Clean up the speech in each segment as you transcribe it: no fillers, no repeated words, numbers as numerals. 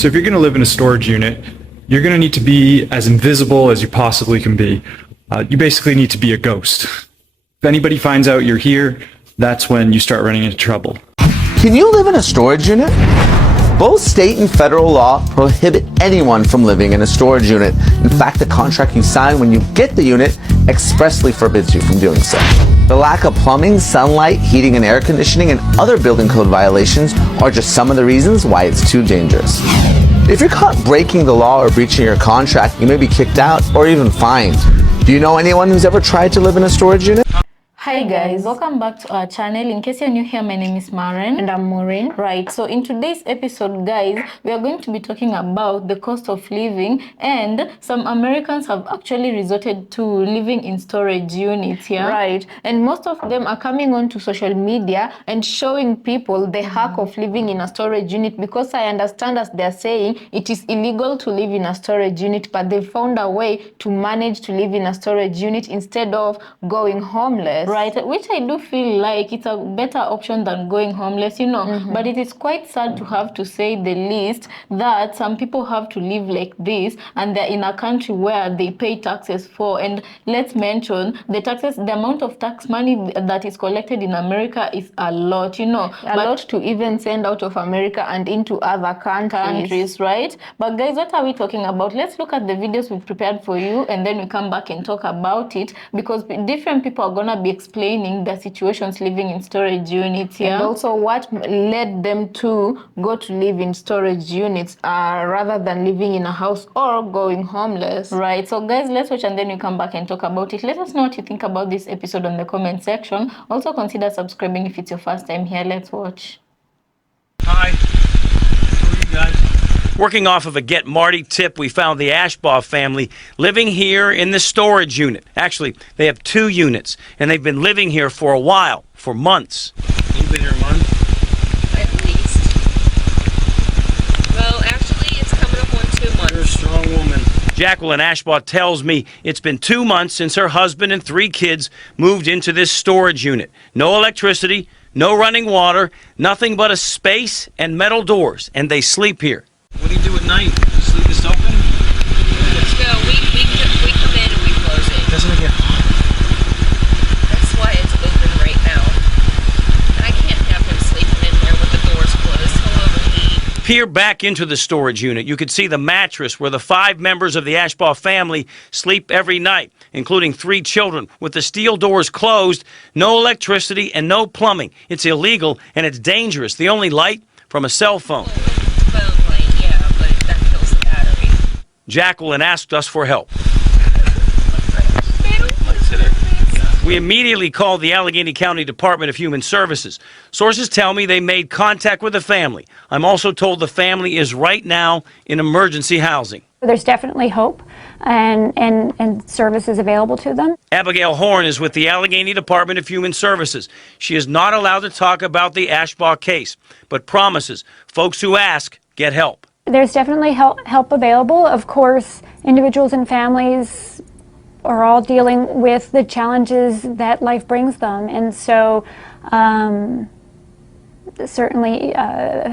So if you're going to live in a storage unit, you're going to need to be as invisible as you possibly can be. You basically need to be a ghost. If anybody finds out you're here, that's when you start running into trouble. Can you live in a storage unit? Both state and federal law prohibit anyone from living in a storage unit. In fact, the contract you sign when you get the unit expressly forbids you from doing so. The lack of plumbing, sunlight, heating and air conditioning, and other building code violations are just some of the reasons why it's too dangerous. If you're caught breaking the law or breaching your contract, you may be kicked out or even fined. Do you know anyone who's ever tried to live in a storage unit? Hi guys, welcome back to our channel. In case you're new here, my name is Maren. And I'm Maureen. Right, so in today's episode, guys, we are going to be talking about the cost of living, and some Americans have actually resorted to living in storage units here. Right, and most of them are coming onto social media and showing people the hack of living in a storage unit, because I understand, as they're saying, it is illegal to live in a storage unit, but they found a way to manage to live in a storage unit instead of going homeless. Right, which I do feel like it's a better option than going homeless, you know. But it is quite sad to have to say the least that some people have to live like this, and they're in a country where they pay taxes for. And let's mention the taxes, the amount of tax money that is collected in America is a lot, you know. A lot to even send out of America and into other countries, right? But guys, what are we talking about? Let's look at the videos we've prepared for you, and then we come back and talk about it, because different people are gonna be explaining the situations living in storage units here, and also what led them to go to live in storage units rather than living in a house or going homeless. Right, so guys, let's watch and then we come back and talk about it. Let us know what you think about this episode on the comment section. Also consider subscribing if it's your first time here. Let's watch. Hi, how are you guys? Working off of a Get Marty tip, we found the Ashb family living here in the storage unit. Actually, they have 2 units, and they've been living here for a while, for months. You've been here a month? At least. Well, actually, it's coming up on 2 months. You're a strong woman. Jacqueline Ashb tells me it's been 2 months since her husband and 3 kids moved into this storage unit. No electricity, no running water, nothing but a space and metal doors, and they sleep here. What do you do at night? Sleep this open? No, we come in and we close it. Doesn't it get hot? That's why it's open right now. And I can't have him sleeping in there with the doors closed. He'll overheat. Peer back into the storage unit. You could see the mattress where the 5 members of the Ashb family sleep every night, including 3 children, with the steel doors closed, no electricity, and no plumbing. It's illegal and it's dangerous. The only light from a cell phone. Jacqueline asked us for help. We immediately called the Allegheny County Department of Human Services. Sources tell me they made contact with the family. I'm also told the family is right now in emergency housing. There's definitely hope and services available to them. Abigail Horn is with the Allegheny Department of Human Services. She is not allowed to talk about the Ashb case, but promises folks who ask get help. There's definitely help available. Of course, individuals and families are all dealing with the challenges that life brings them. And so certainly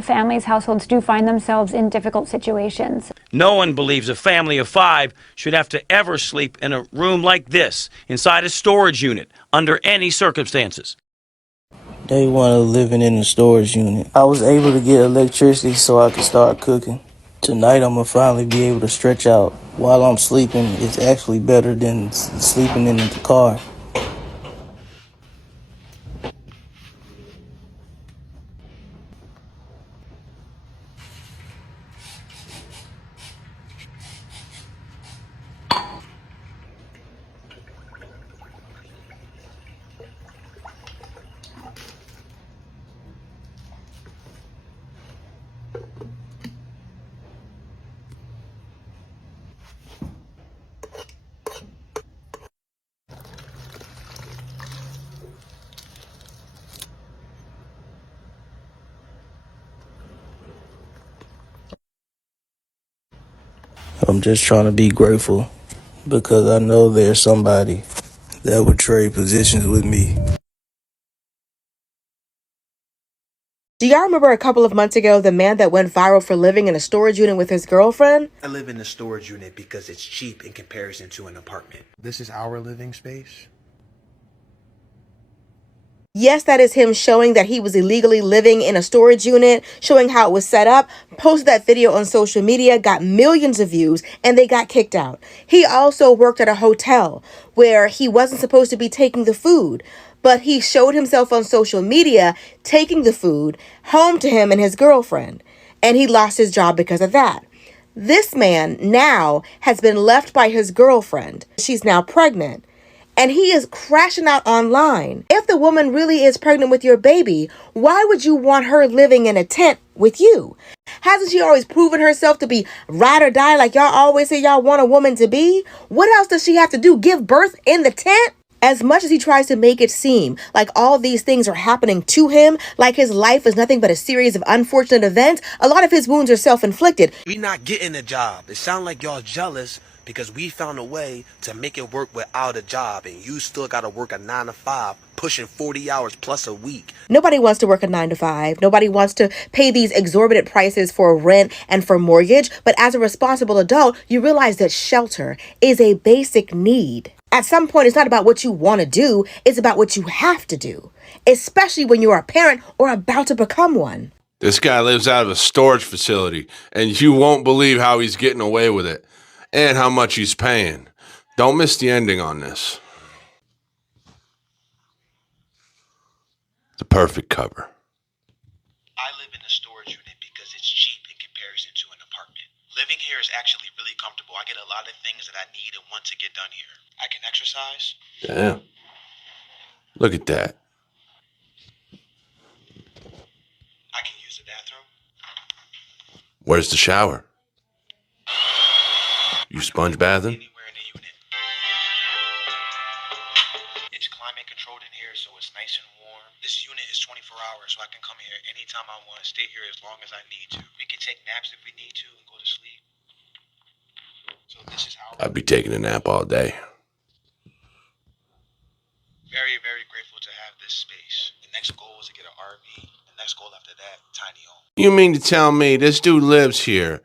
families, households do find themselves in difficult situations. No one believes a family of 5 should have to ever sleep in a room like this, inside a storage unit, under any circumstances. They wanted living in the storage unit. I was able to get electricity so I could start cooking. Tonight I'm going to finally be able to stretch out while I'm sleeping. It's actually better than sleeping in the car. I'm just trying to be grateful because I know there's somebody that would trade positions with me. Do y'all remember a couple of months ago the man that went viral for living in a storage unit with his girlfriend? I live in a storage unit because it's cheap in comparison to an apartment. This is our living space. Yes, that is him showing that he was illegally living in a storage unit, showing how it was set up, posted that video on social media, got millions of views, and they got kicked out. He also worked at a hotel where he wasn't supposed to be taking the food, but he showed himself on social media taking the food home to him and his girlfriend, and he lost his job because of that. This man now has been left by his girlfriend. She's now pregnant. And he is crashing out online. If the woman really is pregnant with your baby, why would you want her living in a tent with you? Hasn't she always proven herself to be ride or die like y'all always say y'all want a woman to be? What else does she have to do? Give birth in the tent? As much as he tries to make it seem like all these things are happening to him, like his life is nothing but a series of unfortunate events, a lot of his wounds are self-inflicted. We not getting a job. It sound like y'all jealous because we found a way to make it work without a job, and you still got to work a 9 to 5, pushing 40 hours plus a week. Nobody wants to work a 9 to 5. Nobody wants to pay these exorbitant prices for rent and for mortgage. But as a responsible adult, you realize that shelter is a basic need. At some point, it's not about what you want to do. It's about what you have to do, especially when you're a parent or about to become one. This guy lives out of a storage facility, and you won't believe how he's getting away with it. And how much he's paying. Don't miss the ending on this. The perfect cover. I live in a storage unit because it's cheap in comparison to an apartment. Living here is actually really comfortable. I get a lot of things that I need and want to get done here. I can exercise. Damn. Look at that. I can use the bathroom. Where's the shower? You sponge bathing? Anywhere in the unit. It's climate controlled in here, so it's nice and warm. This unit is 24 hours, so I can come here anytime I want, stay here as long as I need to. We can take naps if we need to and go to sleep. So this is our... I'd be taking a nap all day. Very, very grateful to have this space. The next goal is to get an RV. The next goal after that, tiny home. You mean to tell me this dude lives here,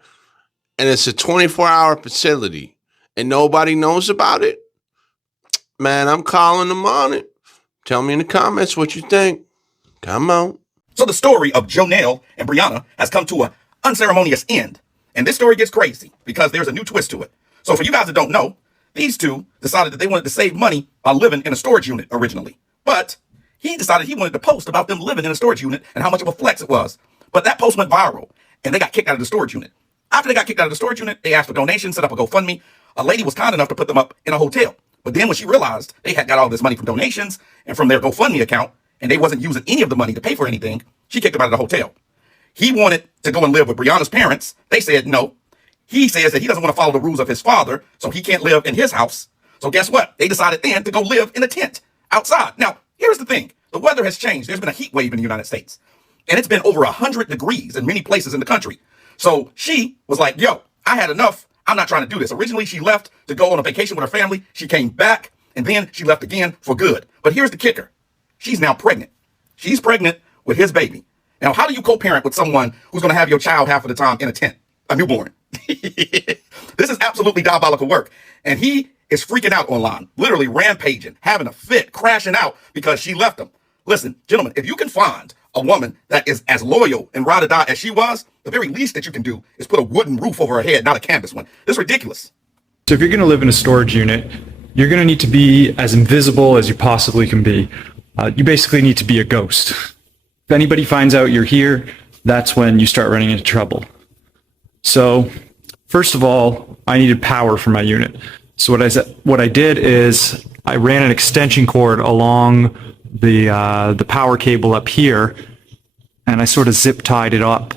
and it's a 24-hour facility, and nobody knows about it? Man, I'm calling them on it. Tell me in the comments what you think. Come on. So the story of Jonelle and Brianna has come to an unceremonious end. And this story gets crazy because there's a new twist to it. So for you guys that don't know, these two decided that they wanted to save money by living in a storage unit originally. But he decided he wanted to post about them living in a storage unit and how much of a flex it was. But that post went viral, and they got kicked out of the storage unit. After they got kicked out of the storage unit, they asked for donations, set up a GoFundMe. A lady was kind enough to put them up in a hotel. But then when she realized they had got all this money from donations and from their GoFundMe account, and they wasn't using any of the money to pay for anything, she kicked them out of the hotel. He wanted to go and live with Brianna's parents. They said no. He says that he doesn't want to follow the rules of his father, so he can't live in his house. So guess what? They decided then to go live in a tent outside. Now, here's the thing. The weather has changed. There's been a heat wave in the United States. And it's been over 100 degrees in many places in the country. So she was like, yo, I had enough. I'm not trying to do this. Originally, she left to go on a vacation with her family. She came back, and then she left again for good. But here's the kicker. She's now pregnant. She's pregnant with his baby. Now, how do you co-parent with someone who's going to have your child half of the time in a tent, a newborn? This is absolutely diabolical work. And he is freaking out online, literally rampaging, having a fit, crashing out because she left him. Listen, gentlemen, if you can find a woman that is as loyal and ride or die as she was, the very least that you can do is put a wooden roof over her head, not a canvas one. This is ridiculous. So if you're going to live in a storage unit, you're going to need to be as invisible as you possibly can be. You basically need to be a ghost. If anybody finds out you're here, that's when you start running into trouble. So first of all, I needed power for my unit. So what I did is I ran an extension cord along the power cable up here, and I sort of zip tied it up.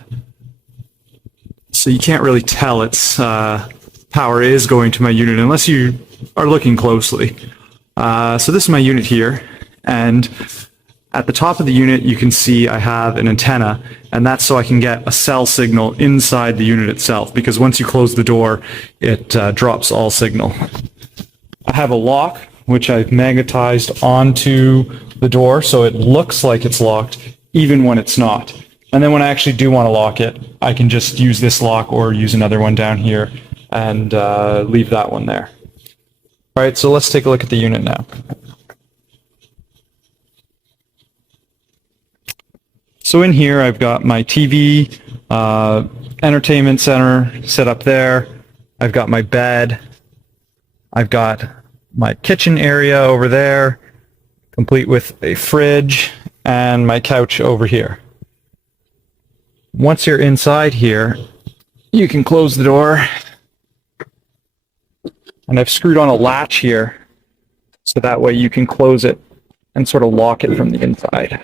So you can't really tell its power is going to my unit unless you are looking closely. So this is my unit here, and at the top of the unit you can see I have an antenna, and that's so I can get a cell signal inside the unit itself, because once you close the door it drops all signal. I have a lock which I've magnetized onto the door so it looks like it's locked even when it's not. And then when I actually do want to lock it, I can just use this lock or use another one down here and leave that one there. All right, so let's take a look at the unit now. So in here, I've got my TV, entertainment center set up there. I've got my bed. I've got my kitchen area over there, complete with a fridge, and my couch over here. Once you're inside here, you can close the door. And I've screwed on a latch here, so that way you can close it and sort of lock it from the inside.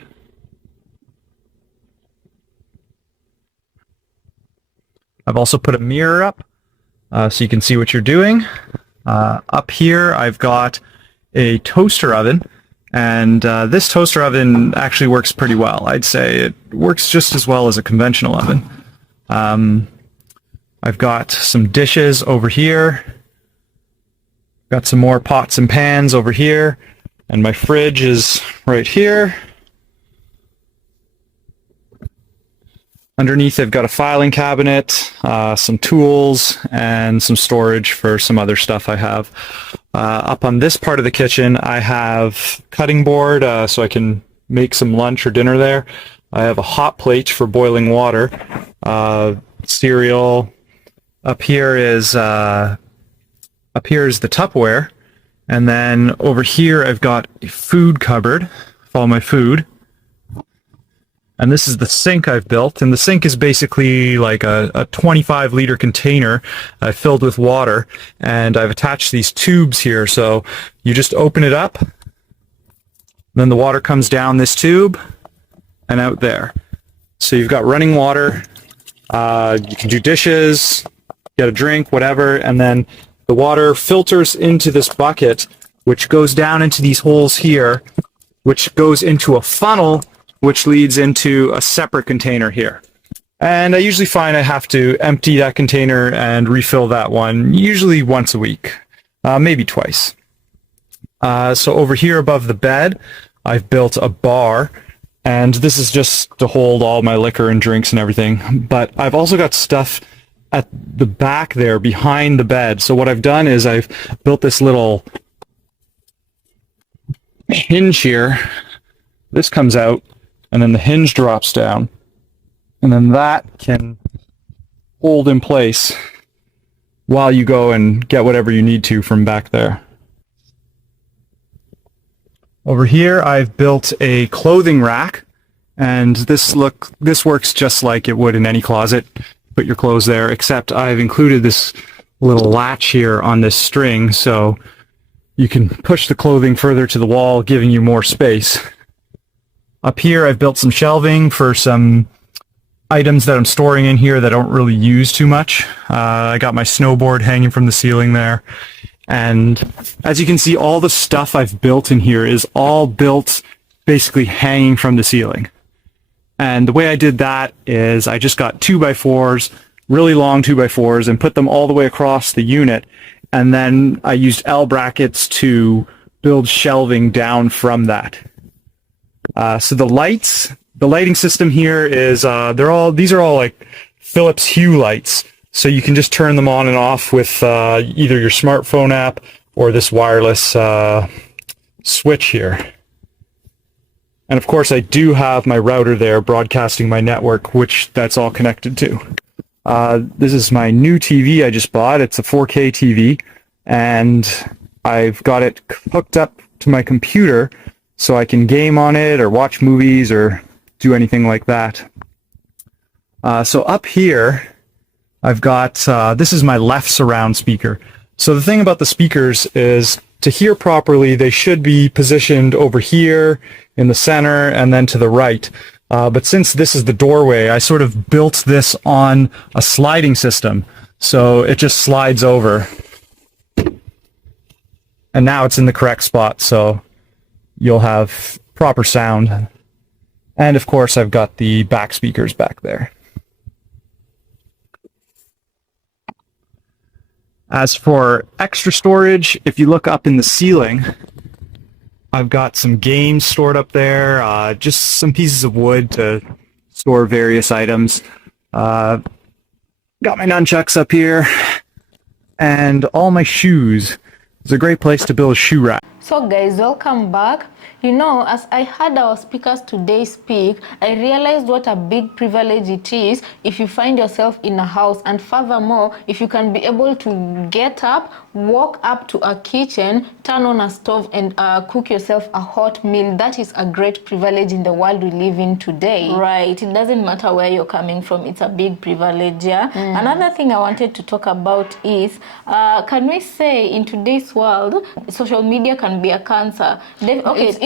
I've also put a mirror up so you can see what you're doing. Up here, I've got a toaster oven, and this toaster oven actually works pretty well. I'd say it works just as well as a conventional oven. I've got some dishes over here. Got some more pots and pans over here, and my fridge is right here. Underneath, I've got a filing cabinet, some tools, and some storage for some other stuff I have. Up on this part of the kitchen, I have cutting board so I can make some lunch or dinner there. I have a hot plate for boiling water, cereal. Up here is the Tupperware, and then over here I've got a food cupboard for all my food. And this is the sink I've built, and the sink is basically like a 25-liter container filled with water, and I've attached these tubes here, so you just open it up, then the water comes down this tube and out there. So you've got running water, you can do dishes, get a drink, whatever, and then the water filters into this bucket, which goes down into these holes here, which goes into a funnel, which leads into a separate container here. And I usually find I have to empty that container and refill that one, usually once a week, maybe twice. So over here above the bed, I've built a bar, and this is just to hold all my liquor and drinks and everything. But I've also got stuff at the back there behind the bed. So what I've done is I've built this little hinge here. This comes out, and then the hinge drops down, and then that can hold in place while you go and get whatever you need to from back there. Over here, I've built a clothing rack, and this works just like it would in any closet. Put your clothes there, except I've included this little latch here on this string, so you can push the clothing further to the wall, giving you more space. Up here, I've built some shelving for some items that I'm storing in here that I don't really use too much. I got my snowboard hanging from the ceiling there. And as you can see, all the stuff I've built in here is all built basically hanging from the ceiling. And the way I did that is I just got 2x4s, really long 2x4s, and put them all the way across the unit. And then I used L brackets to build shelving down from that. So the lighting system here is, these are all like Philips Hue lights. So you can just turn them on and off with either your smartphone app or this wireless switch here. And of course, I do have my router there broadcasting my network, which that's all connected to. This is my new TV I just bought. It's a 4K TV, and I've got it hooked up to my computer so I can game on it or watch movies or do anything like that. So up here, I've got, this is my left surround speaker. So the thing about the speakers is, to hear properly, they should be positioned over here in the center and then to the right. But since this is the doorway, I sort of built this on a sliding system. So it just slides over. And now it's in the correct spot, so you'll have proper sound. And of course, I've got the back speakers back there. As for extra storage, if you look up in the ceiling, I've got some games stored up there, just some pieces of wood to store various items. Got my nunchucks up here, and all my shoes. It's a great place to build a shoe rack. So guys, welcome back. You know, as I heard our speakers today speak, I realized what a big privilege it is if you find yourself in a house, and furthermore, if you can be able to get up, walk up to a kitchen, turn on a stove and cook yourself a hot meal. That is a great privilege in the world we live in today. Right, it doesn't matter where you're coming from, it's a big privilege, yeah? Another thing I wanted to talk about is, can we say in today's world, social media can be a cancer?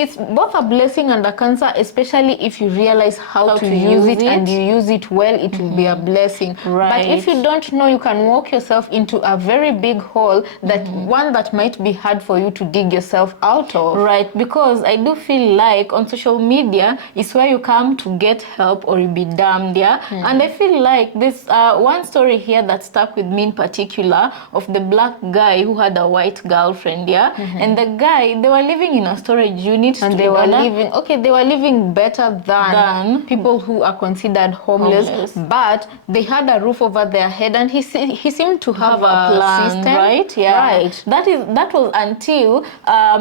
It's both a blessing and a cancer, especially if you realize how to use it and you use it well, it will be a blessing. Right. But if you don't know, you can walk yourself into a very big hole, that one that might be hard for you to dig yourself out of. Right, because I do feel like on social media is where you come to get help or you be damned, yeah? And I feel like this one story here that stuck with me in particular of the black guy who had a white girlfriend, yeah? And the guy, they were living in a storage unit And they were living better than people who are considered homeless, but they had a roof over their head, and he seemed to have a plan, system, right? Yeah, right. That was until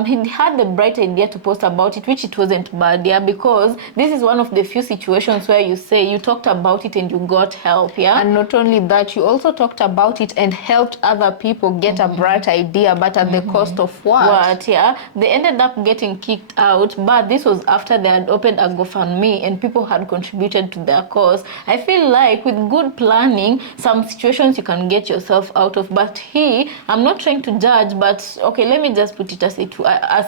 he had the bright idea to post about it, which it wasn't bad, yeah, because this is one of the few situations where you say you talked about it and you got help, yeah. And not only that, you also talked about it and helped other people get a bright idea, but at the cost of what? Yeah, they ended up getting kicked out, but this was after they had opened a GoFundMe and people had contributed to their cause. I feel like with good planning, some situations you can get yourself out of. But I'm not trying to judge, but okay, let me just put it as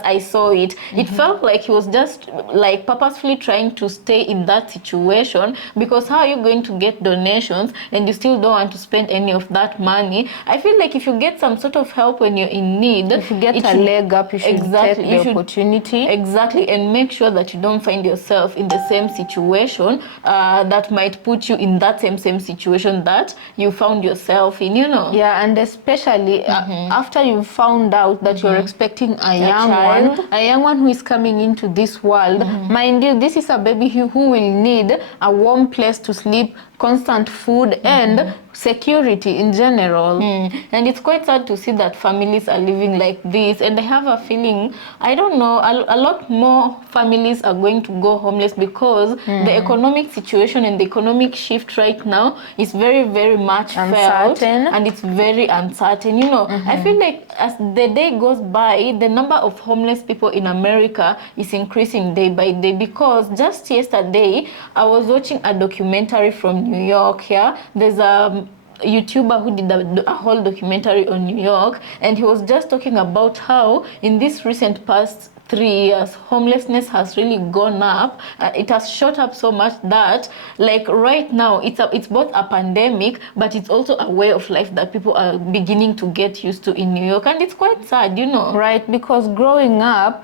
I saw it. It felt like he was just like purposefully trying to stay in that situation, because how are you going to get donations and you still don't want to spend any of that money? I feel like if you get some sort of help when you're in need, if you get a leg up, you should take the opportunity. Exactly, and make sure that you don't find yourself in the same situation that might put you in that same situation that you found yourself in, you know. Yeah, and especially after you found out that you're expecting a young one who is coming into this world. Mind you, this is a baby who will need a warm place to sleep, constant food, and security in general. And it's quite sad to see that families are living like this, and I have a feeling, I don't know, a lot more families are going to go homeless because the economic situation and the economic shift right now is very, very much felt, and it's very uncertain, you know. I feel like as the day goes by, the number of homeless people in America is increasing day by day, because just yesterday I was watching a documentary from New York here. There's a YouTuber who did a whole documentary on New York, and he was just talking about how in this recent past 3 years, homelessness has really gone up. It has shot up so much that, like right now, it's both a pandemic, but it's also a way of life that people are beginning to get used to in New York, and it's quite sad, you know. Right, because growing up,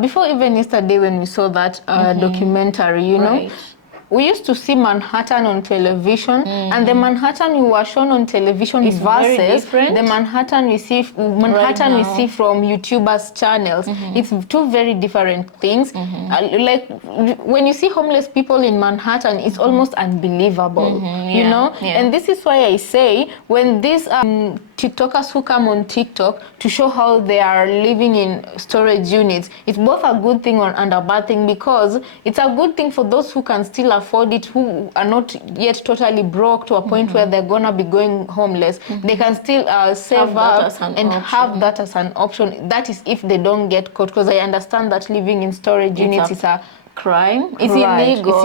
before even yesterday when we saw that documentary, you know, we used to see Manhattan on television, and the Manhattan you were shown on television is versus the Manhattan we see from YouTubers' channels. It's two very different things. Like when you see homeless people in Manhattan, it's almost unbelievable, you know. And this is why I say, when these TikTokers who come on TikTok to show how they are living in storage units, it's both a good thing and a bad thing, because it's a good thing for those who can still afford it, who are not yet totally broke to a point where they're gonna be going homeless. They can still save up and have that as an option. That is if they don't get caught, because I understand that living in storage units is a crime. It's illegal.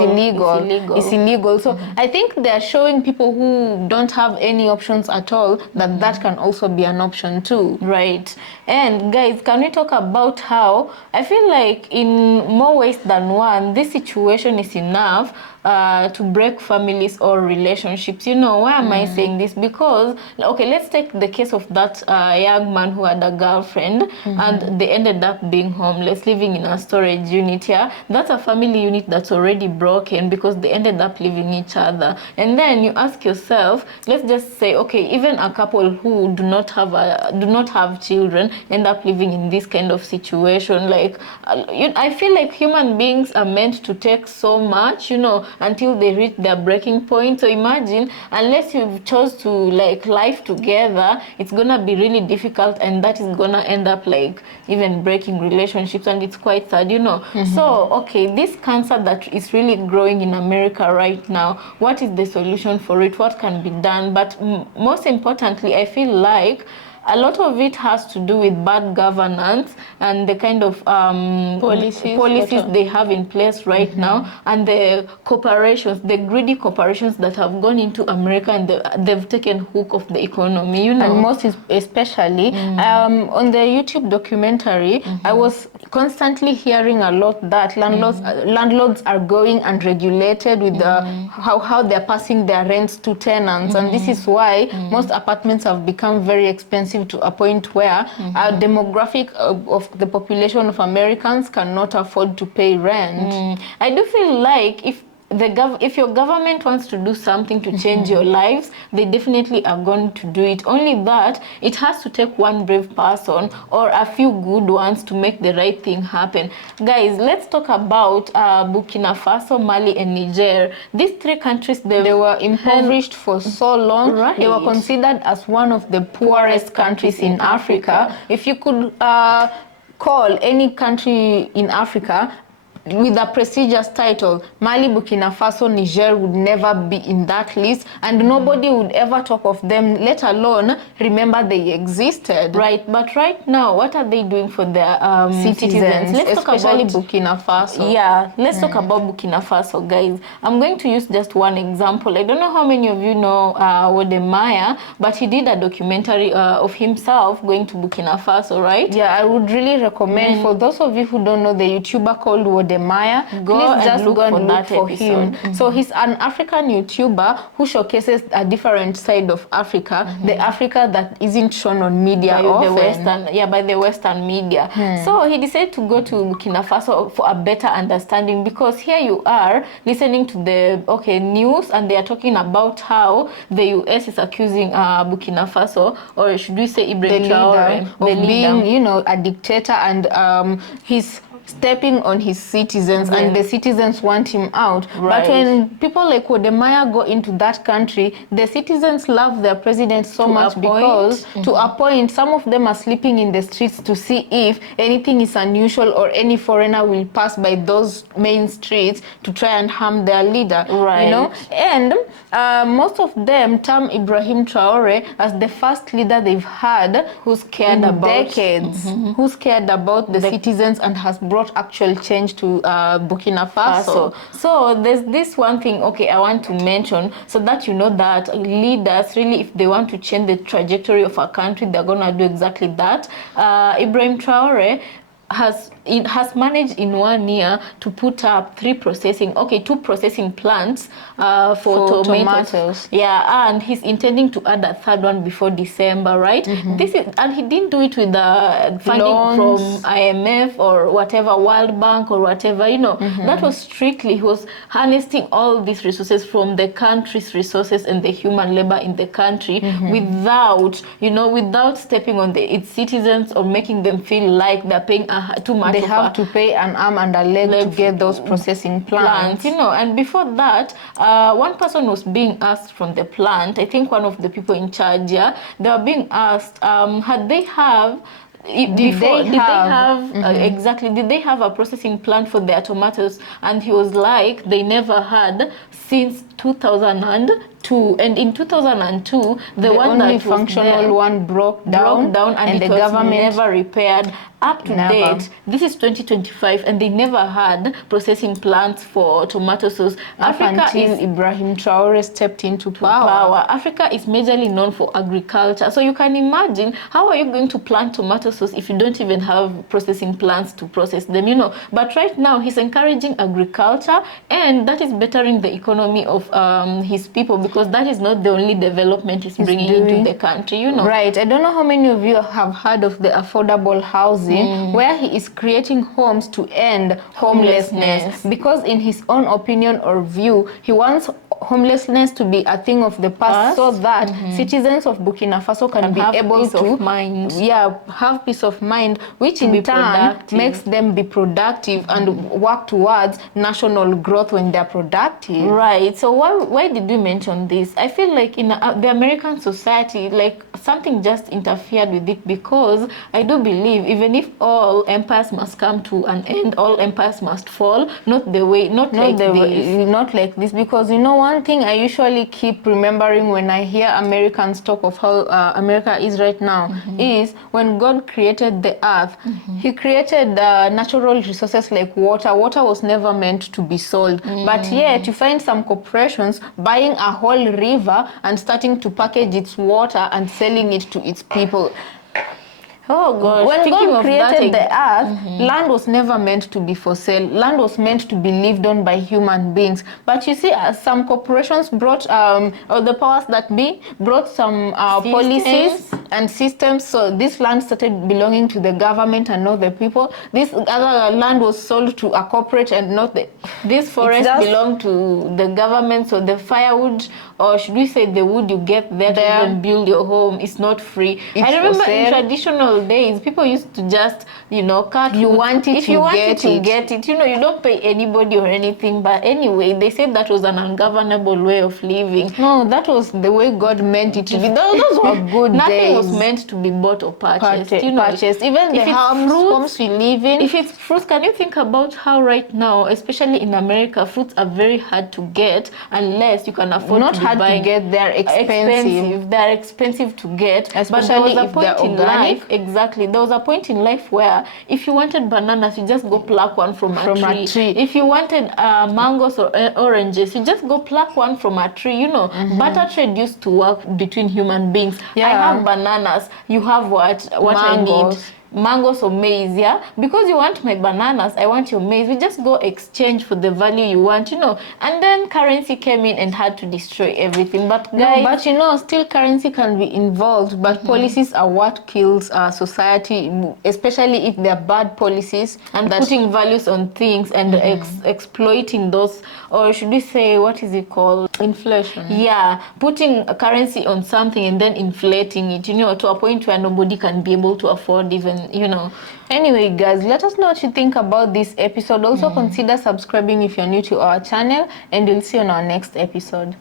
So I think they're showing people who don't have any options at all that that can also be an option too. Right. And guys, can we talk about how I feel like in more ways than one, this situation is enough to break families or relationships. You know, why am I saying this? Because, okay, let's take the case of that young man who had a girlfriend and they ended up being homeless, living in a storage unit here. That's a family unit that's already broken because they ended up living each other. And then you ask yourself, let's just say, okay, even a couple who do not have children end up living in this kind of situation. Like, I feel like human beings are meant to take so much, you know. until they reach their breaking point. So imagine, unless you've chose to like life together, it's gonna be really difficult, and that is gonna end up like even breaking relationships, and it's quite sad, So okay, this cancer that is really growing in America right now, what is the solution for it? What can be done? But most importantly, I feel like a lot of it has to do with bad governance and the kind of policies they have in place right now, and the corporations, the greedy corporations that have gone into America, and they've taken hook of the economy, And most especially on the YouTube documentary, I was constantly hearing a lot that landlords are going unregulated with how they're passing their rents to tenants, and this is why most apartments have become very expensive to a point where a demographic of the population of Americans cannot afford to pay rent. I do feel like if your government wants to do something to change your lives, they definitely are going to do it. Only that it has to take one brave person or a few good ones to make the right thing happen. Guys, let's talk about Burkina Faso, Mali, and Niger. These three countries, they were impoverished for so long. Right. They were considered as one of the poorest countries in Africa. If you could call any country in Africa with a prestigious title, Mali, Burkina Faso, Niger would never be in that list, and nobody would ever talk of them, let alone remember they existed. Right, but right now, what are they doing for their citizens? Let's talk Especially about Burkina Faso. Yeah, let's talk about Burkina Faso, guys. I'm going to use just one example. I don't know how many of you know Wodemaya, but he did a documentary of himself going to Burkina Faso, right? Yeah, I would really recommend for those of you who don't know the YouTuber called Wodemaya, please just go and look for him. So he's an African YouTuber who showcases a different side of Africa, the Africa that isn't shown on media often. By the Western media. So he decided to go to Burkina Faso for a better understanding, because here you are listening to the news, and they are talking about how the US is accusing Burkina Faso, or should we say Ibrahim Traore, of being, a dictator, and he's stepping on his citizens, and the citizens want him out. Right. But when people like Wodemaya go into that country, the citizens love their president so much because to a point, some of them are sleeping in the streets to see if anything is unusual or any foreigner will pass by those main streets to try and harm their leader. Right. And most of them term Ibrahim Traore as the first leader they've had who's cared about decades, who's cared about the citizens and has brought actual change to Burkina Faso. So there's this one thing, I want to mention, so that you know that leaders really, if they want to change the trajectory of a country, they're gonna do exactly that. Ibrahim Traore has managed in 1 year to put up two processing plants for tomatoes. Yeah, and he's intending to add a third one before December, right? And he didn't do it with funding loans from IMF or whatever, World Bank or whatever, That was strictly, he was harnessing all these resources from the country's resources and the human labor in the country without stepping on its citizens or making them feel like they're paying too much. They have to pay an arm and a leg to get those processing plants. And before that, one person was being asked from the plant, I think one of the people in charge, they were being asked, did they have a processing plant for their tomatoes? And he was like, they never had since 2002, and in 2002 the one only that was functional one broke down and the it was government never repaired. Up to date, this is 2025, and they never had processing plants for tomato sauce. Until Ibrahim Traore stepped into power. Africa is majorly known for agriculture, so you can imagine, how are you going to plant tomato sauce if you don't even have processing plants to process them, But right now he's encouraging agriculture, and that is bettering the economy of his people, because that is not the only development he's bringing into the country, Right. I don't know how many of you have heard of the affordable housing, where he is creating homes to end homelessness, because in his own opinion or view, he wants homelessness to be a thing of the past, so that citizens of Burkina Faso can be have able peace to of mind. have peace of mind, which in be turn productive. makes them be productive and work towards national growth when they're productive. Right. So why did we mention this? I feel like in the American society, like something just interfered with it, because I do believe even if all empires must come to an end, all empires must fall, not like this. Because one thing I usually keep remembering when I hear Americans talk of how America is right now is when God created the earth, he created natural resources like water. Water was never meant to be sold, but yet you find some corporations buying a whole river and starting to package its water and selling it to its people. Oh gosh, when God created the earth, land was never meant to be for sale. Land was meant to be lived on by human beings. But you see, some corporations brought, or the powers that be, brought some policies and systems. So this land started belonging to the government and not the people. This other land was sold to a corporate and not the... This forest belonged to the government, so the firewood, or should we say the wood you get there to even build your home, is not free. I remember in traditional days, people used to just, cut you wood. want it, if you wanted to get it, you don't pay anybody or anything. But anyway, they said that was an ungovernable way of living. No, that was the way God meant it to be. Those were good Nothing days. was meant to be bought or purchased. Purchased. Even the homes we live in. If it's fruits, can you think about how right now, especially in America, fruits are very hard to get unless you can afford Not to hard buy. to get, they're expensive. They're expensive to get. Especially if they're organic. Exactly. There was a point in life where if you wanted bananas, you just go pluck one from a tree. If you wanted mangoes or oranges, you just go pluck one from a tree. Barter trade used to work between human beings. I have bananas. You have what Mangoes. I need. Mangoes or maize, because you want my bananas, I want your maize. We just go exchange for the value you want, and then currency came in and had to destroy everything. But guys, still currency can be involved, but policies are what kills society, especially if they're bad policies and putting values on things and exploiting those, or should we say, what is it called? Inflation. Yeah, putting a currency on something and then inflating it, to a point where nobody can be able to afford even. Anyway, guys, let us know what you think about this episode. Also consider subscribing if you're new to our channel, and we'll see you on our next episode.